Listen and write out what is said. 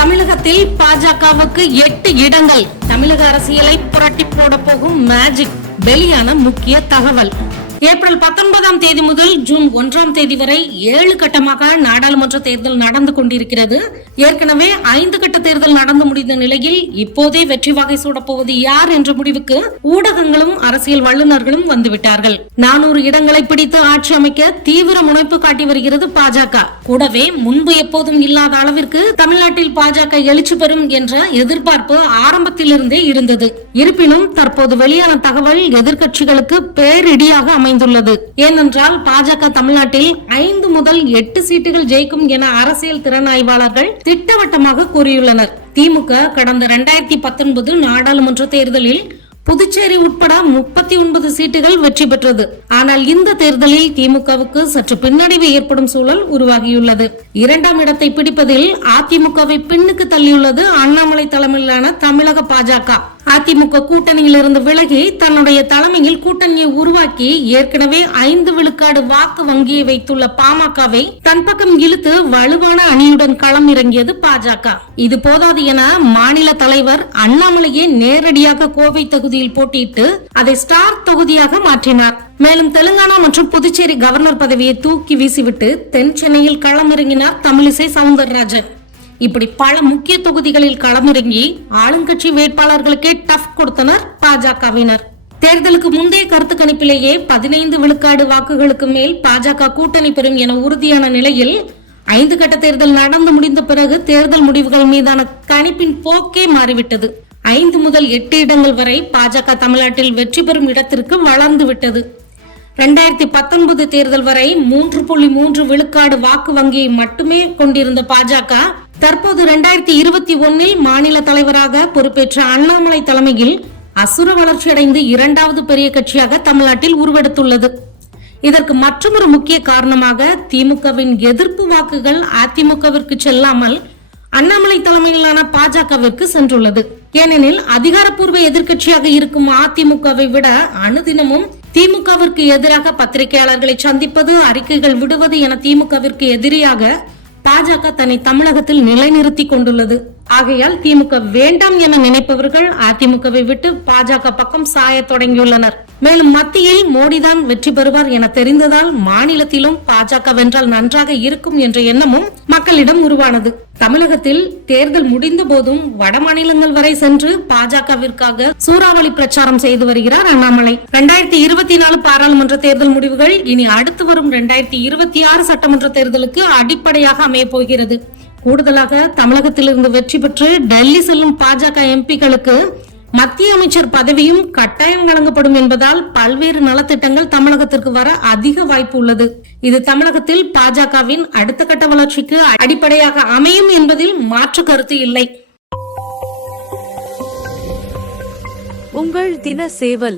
தமிழகத்தில் பாஜகவுக்கு எட்டு இடங்கள். தமிழக அரசியலை புரட்டி போட போகும் மேஜிக் வெளியான முக்கிய தகவல். ஏப்ரல் பத்தொன்பதாம் தேதி முதல் ஜூன் ஒன்றாம் தேதி வரை ஏழு கட்டமாக நாடாளுமன்ற தேர்தல் நடந்து கொண்டிருக்கிறது. ஏற்கனவே ஐந்து கட்ட தேர்தல் நடந்து முடிந்த நிலையில் இப்போதே வெற்றி வகை சூடப்போவது யார் என்ற முடிவுக்கு ஊடகங்களும் அரசியல் வல்லுநர்களும் வந்துவிட்டார்கள். நானூறு இடங்களை பிடித்து ஆட்சி அமைக்க தீவிர முனைப்பு காட்டி வருகிறது பாஜக. கூடவே முன்பு எப்போதும் இல்லாத அளவிற்கு தமிழ்நாட்டில் பாஜக எழுச்சி பெறும் என்ற எதிர்பார்ப்பு ஆரம்பத்திலிருந்தே இருந்தது. இருப்பினும் தற்போது வெளியான தகவல் எதிர்கட்சிகளுக்கு பேரிடியாக அமை அமைந்துள்ளது. ஏனென்றால் பாஜக தமிழ்நாட்டில் ஐந்து முதல் எட்டு சீட்டுகள் ஜெயிக்கும் என அரசியல் திறனாய்வாளர்கள் திட்டவட்டமாக கூறியுள்ளனர். திமுக கடந்த இரண்டாயிரத்தி பத்தொன்பது நாடாளுமன்ற தேர்தலில் புதுச்சேரி உட்பட முப்பத்தி ஒன்பது சீட்டுகள் வெற்றி பெற்றது. ஆனால் இந்த தேர்தலில் திமுகவுக்கு சற்று பின்னடைவு ஏற்படும் சூழல் உருவாகியுள்ளது. இரண்டாம் இடத்தை பிடிப்பதில் அதிமுகவை பின்னுக்கு தள்ளியுள்ளது அண்ணாமலை தலைமையிலான தமிழக பாஜக. அதிமுக கூட்டணியிலிருந்து விலகி தன்னுடைய தலைமையில் கூட்டணியை உருவாக்கி ஏற்கனவே ஐந்து விழுக்காடு வாக்கு வங்கியை வைத்துள்ள பாமகவை தன் பக்கம் இழுத்து வலுவான அணியுடன் களம் இறங்கியது பாஜக. இது போதாது என மாநில தலைவர் அண்ணாமலையே நேரடியாக கோவை தொகுதியில் போட்டியிட்டு அதை ஸ்டார் தொகுதியாக மாற்றினார். மேலும் தெலுங்கானா மற்றும் புதுச்சேரி கவர்னர் பதவியை தூக்கி வீசிவிட்டு தென் சென்னையில் களமிறங்கினார் தமிழிசை சவுந்தரராஜன். இப்படி பல முக்கிய தொகுதிகளில் களமிறங்கி ஆளுங்கட்சி வேட்பாளர்களுக்கே டஃப் கொடுத்தனர் பாஜகவினர். தேர்தலுக்கு முந்தைய கருத்து கணிப்பிலேயே பதினைந்து விழுக்காடு வாக்குகளுக்கு மேல் பாஜக கூட்டணி பெறும் என உறுதியான நிலையில் ஐந்து கட்ட தேர்தல் நடந்து முடிந்த பிறகு தேர்தல் முடிவுகள் மீதான கணிப்பின் போக்கே மாறிவிட்டது. ஐந்து முதல் எட்டு இடங்கள் வரை பாஜக தமிழ்நாட்டில் வெற்றி பெறும் இடத்திற்கு வளர்ந்து விட்டது. ரெண்டாயிரத்தி பத்தொன்பது தேர்தல் வரை மூன்று புள்ளி மூன்று விழுக்காடு வாக்கு வங்கியை மட்டுமே கொண்டிருந்த பாஜக தற்போது ரெண்டாயிரத்தி இருபத்தி ஒன்னில் மாநில தலைவராக பொறுப்பேற்ற அண்ணாமலை தலைமையில் அசுர வளர்ச்சியடைந்து இரண்டாவது பெரிய கட்சியாக தமிழ்நாட்டில் உருவெடுத்துள்ளது. இதற்கு மற்றொரு முக்கிய காரணமாக திமுகவின் எதிர்ப்பு வாக்குகள் அதிமுகவிற்கு செல்லாமல் அண்ணாமலை தலைமையிலான பாஜகவிற்கு சென்றுள்ளது. ஏனெனில் அதிகாரப்பூர்வ எதிர்க்கட்சியாக இருக்கும் அதிமுகவை விட அனுதினமும் திமுகவிற்கு எதிராக பத்திரிகையாளர்களை சந்திப்பது அறிக்கைகள் விடுவது என திமுகவிற்கு எதிரியாக பாஜக தன்னை தமிழகத்தில் நிலைநிறுத்தி கொண்டுள்ளது. ஆகையால் திமுக வேண்டாம் என நினைப்பவர்கள் அதிமுகவை விட்டு பாஜக பக்கம் சாயத் தொடங்கியுள்ளனர். மேலும் மத்தியில் மோடிதான் வெற்றி பெறுவார் என தெரிந்ததால் மாநிலத்திலும் பாஜக வென்றால் நன்றாக இருக்கும் என்ற எண்ணமும் மக்களிடம் உருவானது. தமிழகத்தில் தேர்தல் முடிந்த போதும் வட மாநிலங்கள் வரை சென்று பாஜகவிற்காக சூறாவளி பிரச்சாரம் செய்து வருகிறார் அண்ணாமலை. இரண்டாயிரத்தி இருபத்தி நாலு பாராளுமன்ற தேர்தல் முடிவுகள் இனி அடுத்து வரும் இரண்டாயிரத்தி இருபத்தி ஆறு சட்டமன்ற தேர்தலுக்கு அடிப்படையாக அமைய போகிறது. கூடுதலாக தமிழகத்திலிருந்து வெற்றி பெற்று டெல்லி செல்லும் பாஜக எம்பிக்களுக்கு மத்திய அமைச்சர் பதவியும் கட்டாயம் வழங்கப்படும் என்பதால் பல்வேறு நலத்திட்டங்கள் தமிழகத்திற்கு வர அதிக வாய்ப்பு உள்ளது. இது தமிழகத்தில் பாஜகவின் அடுத்த கட்ட வளர்ச்சிக்கு அடிப்படையாக அமையும் என்பதில் மாற்று கருத்து இல்லை. உங்கள் தின சேவல்.